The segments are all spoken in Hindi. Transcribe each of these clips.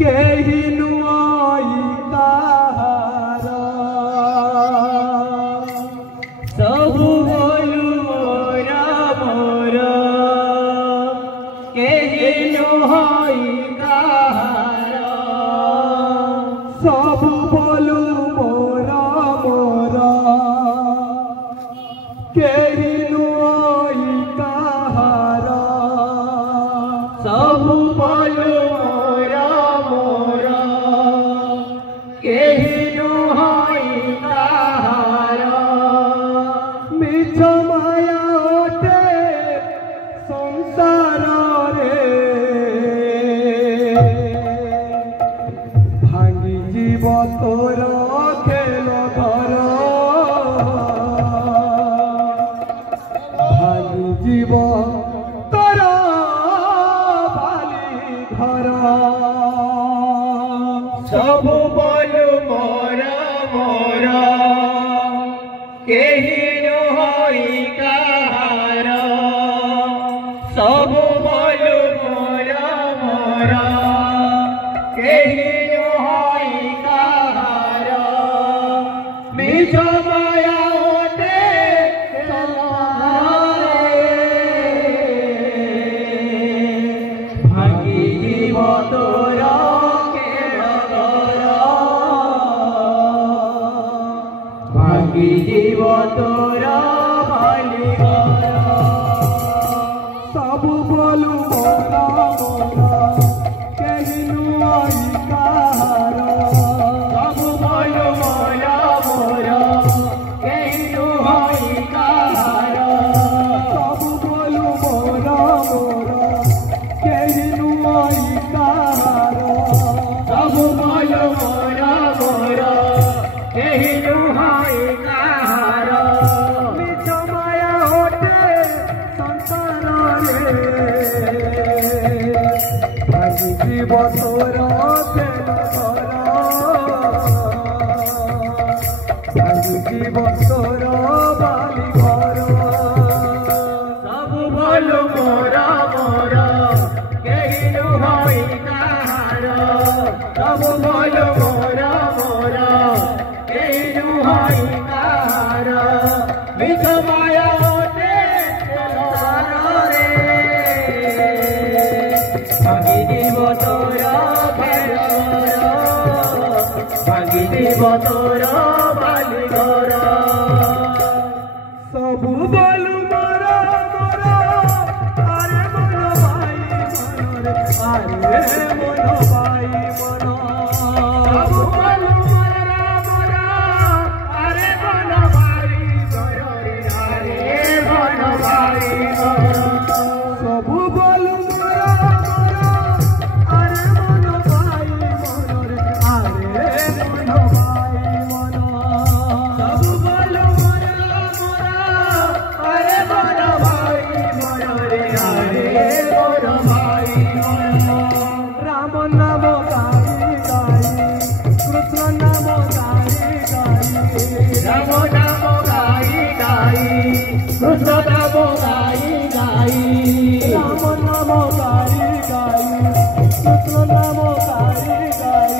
केही नुआई ताहारा सबु बोलु मोरा मोरा केही नुआई ताहारा सबु बोलु मोरा मोरा केही नुआई ताहारा सबु बोलु माया ओटे संसार रे भांगी जीव तोर खेल घर भांगी जीव तोर बाली घर सबु बोलु मोरा मोरा केही सबु बोलु मोरा मोरा केही नुआई ताहारा मिछ माया ओटे भांगी जीव तोर खेल घर भांगी जीव तोर बाली घर सबु बोलु मोरा मोरा केही नुआई ताहारा सबु बोलु मोरा मोरा केही नुआई ताहारा सबु बोलु मोरा मोरा केही नुआई ताहारा सबु बोलु मोरा मोरा केही नुआई ताहारा मिछ माया ओटे संसार भांगी जीव तोर खेल घर भांगी जीव तोर बाली घर सबु बोलु मोरा मोरा केही नुआई ताहारा सबु बोलु मोरा मोरा केही नुआई ताहारा मिछ माया ओटे भांगी जीव तोर खेल घर भांगी जीव तोर बाली घर सबु बोलु मोरा मोरा अरे मन भाई मन अरे मन भाई मन सबु बोलु मोरा मोरा अरे मन भाई मन अरे मन भाई मन सबु बोलु राम नाम गाई गाई कृष्ण नाम गाई गाई राम नाम गाई गाई कृष्ण नाम गाई गाई राम नाम गाई गाई कृष्ण नाम गाई गाई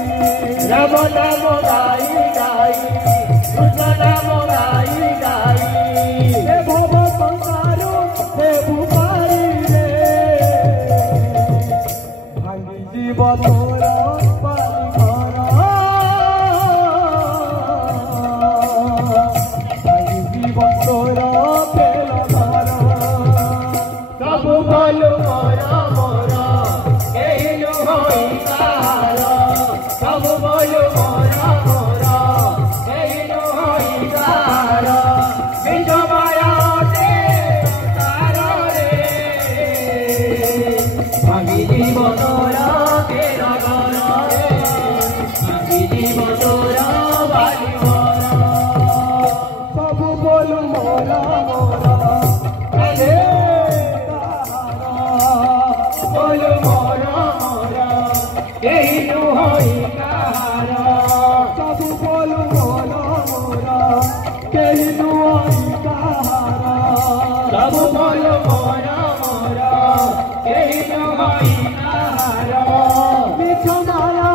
राम नाम गाई गाई कृष्ण नाम गाई गाई हे भव संसार हे भूपारी रे भांगी जीव तोर बाली घर भांगी जीव तोर खेल घर सबु बोलु मोरा मोरा केही नुआई ताहारा सबु बोलु मोरा मोरा केही नुआई ताहारा मिछ माया ओटे तारा रे भांगी जीव तोर खेल घर भांगी जीव तोर बाली घर सबु बोलु मोरा मोरा अरे ताहारा बोलु मोरा मोरा केही नुआई ताहारा सबु बोलु मोरा मोरा केही नुआई ताहारा सबु बोलु मोरा मोरा केही नुआई ताहारा मिछ माया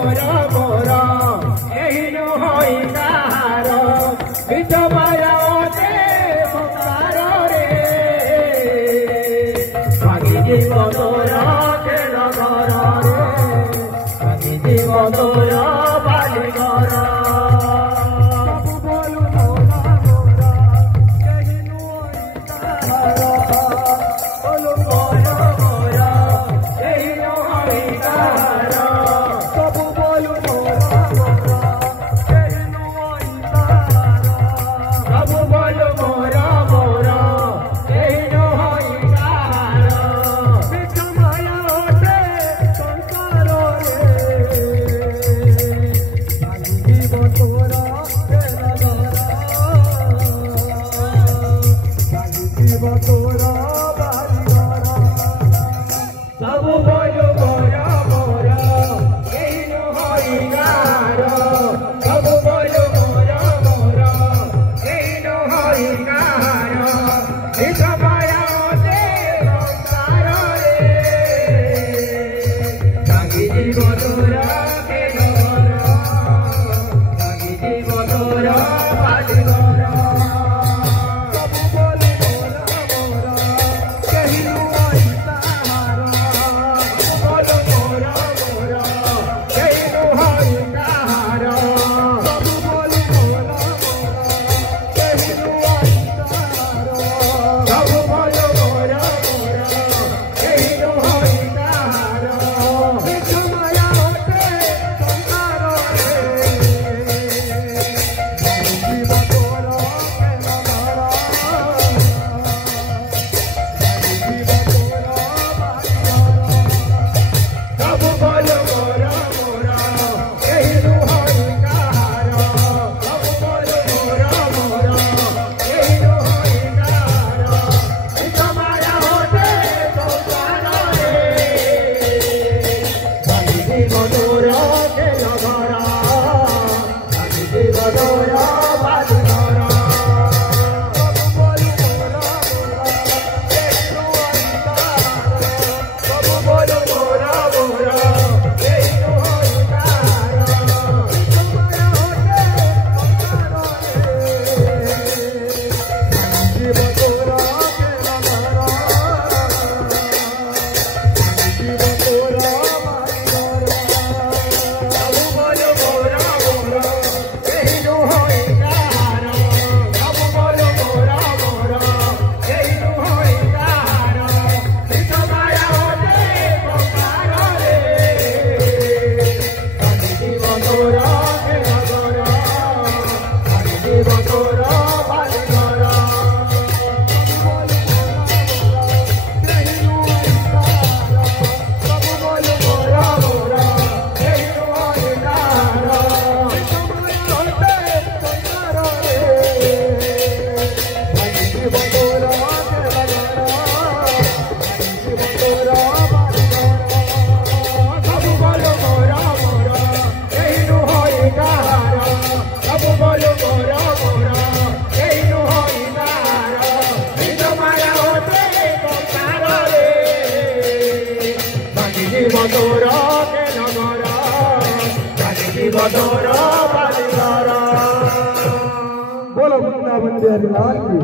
मोर मोर एही नहई काहार विष माया दे संसार रे भागी जीव तोर खेल घर रे भागी जीव तोर बाली घर बोलो वृंदावन बिहारी लाल की।